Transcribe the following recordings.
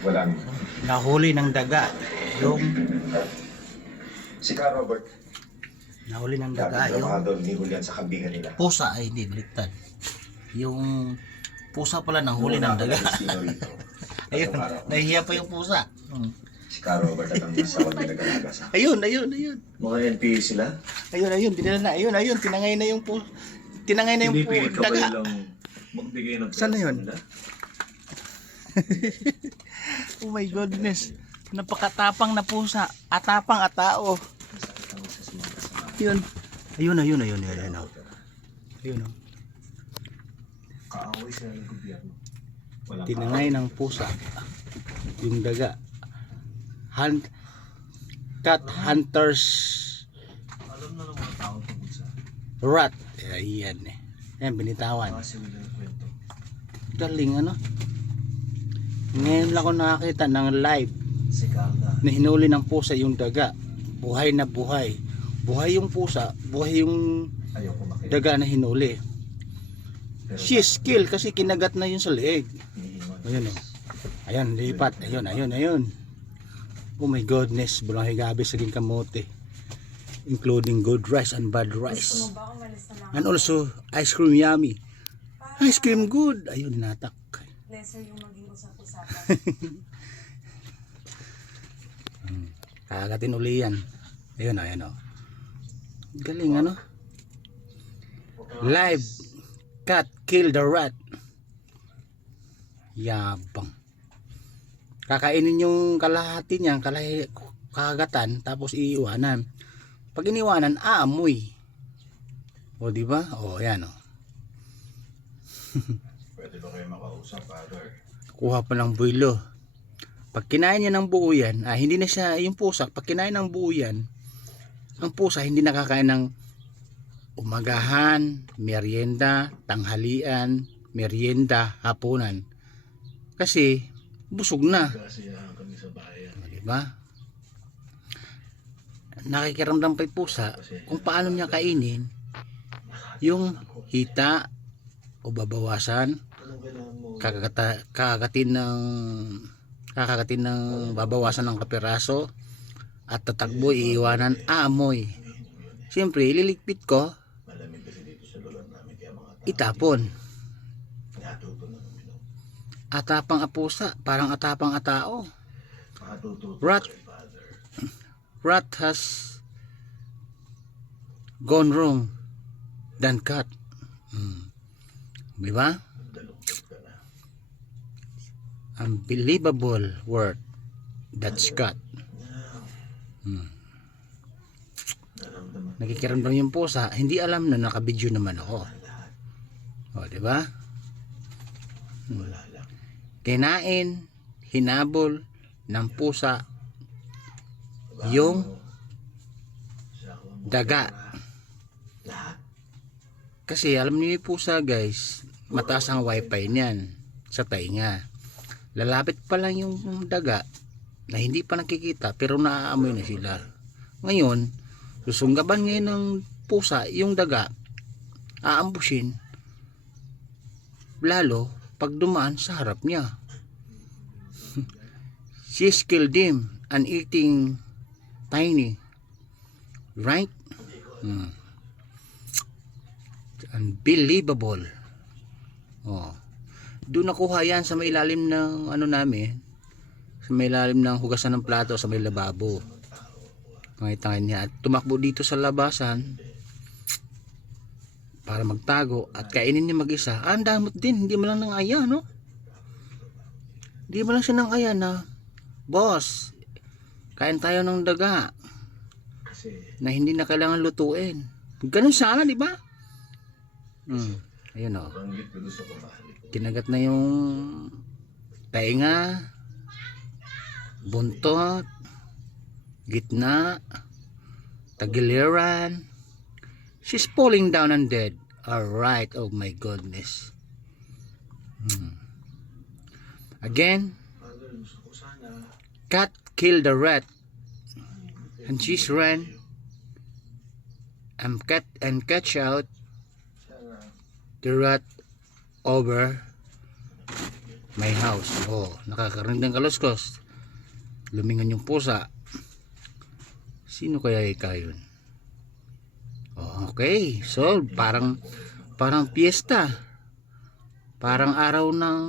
Walang... Nahuli ng daga. Yung Si Ka Robert, nahuli ng daga. dating Yung trabahador ni Julian sa kambingan nila. pusa ay hindi baliktad. Yung pusa pala nahuli ng daga. Ayun, nahihiya pa yung pusa. Si Ka Robert at ang asawa ni nag-alaga sa... Ayun. Mga NPA sila? Ayun, dinala na. Ayun, tinangay na yung tinangay na yung Pinipilit ka ba daga. nilang magbigay ng Saan na pera sa yun? kanila? Oh my goodness. Napakatapang na pusa. Atapang at tao. Ayun. Ayun. Ayun. Kaaway sila ng gobyerno. Walang Tinangay ng pusa. Yung daga. Cat hunters alam na ng mga tao tungkol sa rat. Ayan eh. Ayan, binitawan. kasi nila ng kwento. Galing ano. Ngayon lang ako nakakita ng live Si Carla. na hinuli ng pusa yung daga. Buhay na buhay. Buhay yung pusa. Buhay yung Ayoko makita. daga na hinuli. Pero She's killed kasi kinagat na yun sa leeg. hinihiman. Ayun o. Ayun, lipat. Ayun. Oh my goodness. Bulang higabi sa king kamote. Including good rice and bad rice. And also, ice cream yummy. Ice cream good. Ayun, natak. Lesser yung maging usap-usapan. Kagatin uli yan. Ayun o. Galing ano. Live. Cat kill the rat. Yabang. Kakainin yung kalahati niyan, kagatan, tapos iiwanan. Pag iniwanan, aamoy. O di ba? O yan o. Pwede ba kayo makausap, Father? Kuha pa ng buwilo. Pag kinain niya ng buo yan, hindi na siya, yung pusa, pag kinain ng buo yan, ang pusa hindi nakakain ng umagahan, merienda, tanghalian, merienda, hapunan. Kasi busog na. Kasiyahan kami sa bayan. Di ba? Nakikiramdam pa yung pusa kung paano niya kainin yung hita o babawasan, Anong kailangan mo? kakagatin ng babawasan ng kapiraso at tatakbo, iiwanan, aamoy. Siyempre, ililigpit ko, Malamig kasi dito sa lugar namin kaya mga itapon. natuto na uminom. Atapang apusa, parang atapang atao. Makatututo Rat. kay Father. Rat has gone wrong than cat. Di ba? Dalungkot ka na. Unbelievable word. That's cat. Naramdaman Nakikiramdam yung pusa, hindi alam na nakabidyo naman ako. O, di ba? wala lang. Kinain, hinabol ng pusa yung daga. Lahat. Kasi alam niyo yung pusa guys, mataas ang wifi niyan sa tainga. Lalapit pa lang yung daga na hindi pa nakikita pero naaamoy na sila. Ngayon, susunggaban ngayon ng pusa yung daga, aambusin lalo pag dumaan sa harap niya. She killed him and eating tiny, right? Unbelievable. Oh. Doon nakuha yan sa may ilalim ng ano namin, sa may ilalim ng hugasan ng plato sa may lababo. Makita niya at tumakbo dito sa labasan para magtago at kainin niya mag-isa. Ang damot din, hindi mo lang nang aya, no? Hindi mo lang siya nang aya na, boss, kain tayo ng daga Kasi na hindi na kailangan lutuin. Ganun sana, di ba? Ayun o. banggit ko gusto ko mahalin. Kinagat na yung tainga, buntot, gitna, tagiliran. She's falling down and dead. Alright, oh my goodness. Again, Father, gusto ko sana cat killed the rat and she's ran and catch out sana the rat over My house. Oh, nakakarinig ng kaluskos. Lumingon yung pusa. Sino kaya ikaw yun? Oh, okay. So, parang piyesta. Parang araw ng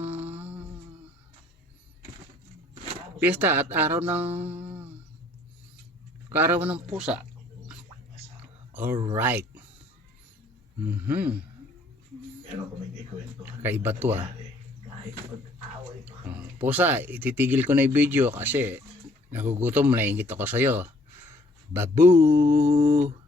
piyesta at araw ng kaarawan ng pusa. Alright. Pero kung may kwento, Kaiba to ah. kahit mag-away pa Pusa, ititigil ko na yung video kasi nagugutom, naingit ako sa'yo. Babu!